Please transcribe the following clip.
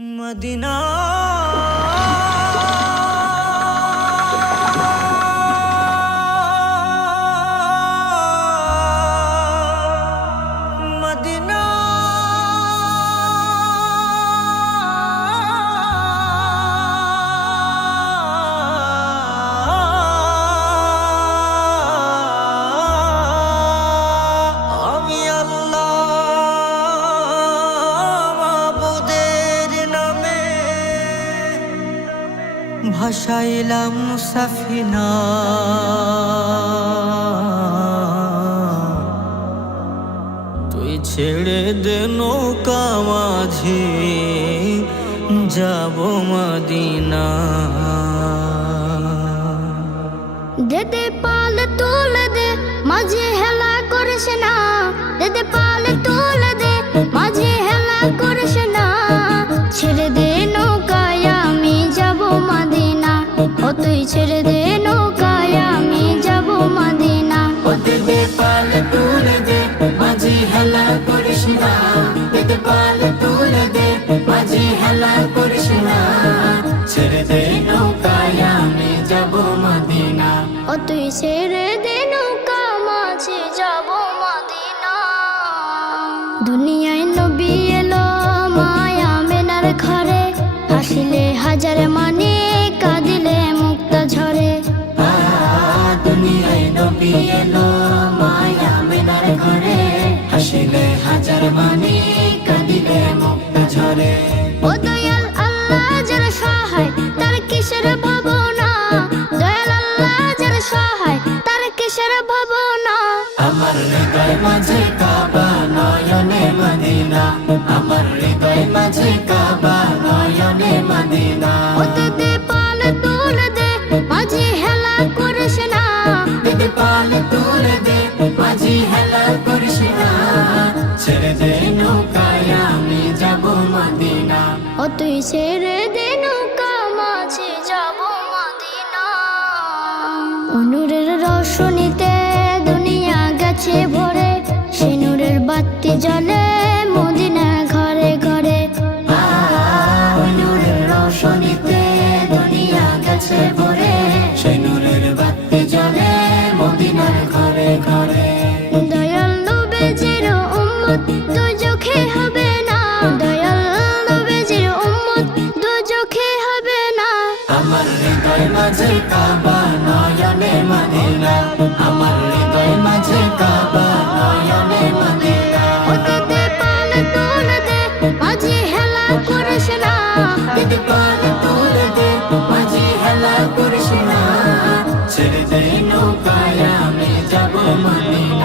Medina Medina আমি আল্লাহ মাবুদের নামে ভাসাইলাম সাফিনা, তুই ছেড়ে দে নৌকা মাঝি যাব মদিনা। দেদে পাল তুলে দে মাঝে হেলা করিস না, দেদে পাল তুলে দে মাঝে হেলা করিস না। ছেড়ে দে নৌকায় আমি যাব মদিনা, ও তুই ছেড়ে দে নৌকায় আমি যাব মদিনা। ও দেদে পাল তুলে দে মাঝি হেলা করিস না, দেদে পাল তুলে দে মাঝি হেলা করিস না। ছেড়ে দে নৌকায় আমি যাব মদিনা, ও তুই ছেড়ে দে নৌকা মাঝে যাব মদিনা। দুনিয়ায় নবী এলো মায়া মেনার ঘরে, হাসিলে হাজার মানে কাঁদিলে মুক্তা ঝরে। দুনিয়ায় নবী এলো মায়া মেনার ঘরে, হাসিলে হাজার মানে কাঁদিলে মুক্তা ঝরে। ও দয়াল আল্লাহ যার সহায় তার কিসের ভাবনা, দয়াল আল্লাহ যার সহায় তার কিসের ভাবনা। আমার হৃদয় মাঝে কাবা নয়নে মদিনা, আমার হৃদয় মাঝে কাবা নয়নে মদিনা। ও দেদে পাল তুলে দে মাঝে হেলা করিস না, দেদে পাল তুলে দে মাঝি হেলা করিস না। ছেড়ে দে নৌকায় আমি যাব মদিনা, ও তুই ছেড়ে দে নৌকা মাঝে যাব মদিনা। নূরের রোশনীতে দুনিয়া গেছে ভরে, সে নূরের বাতি জ্বলে মদিনা ঘরে ঘরে। নূরের রোশনীতে দুনিয়া গেছে ভরে, সেই নূরের বাতি জ্বলে মদিনার ঘরে ঘরে। দয়াল নবীজির উম্মত দুজখে হবে না, দয়াল নবীজির উম্মত দুজখে হবে না। আমার হৃদয় মাঝে কাবা নয়নে মদিনা, আমার হৃদয় মাঝে কাবা নয়নে মদিনা। ও দেদে পাল তুলে দে মাঝে হেলা করিস না, দেদে পাল তুলে দে মাঝি হেলা করিস না। ছেড়ে দে নৌকায় আমি যাব মদিনা,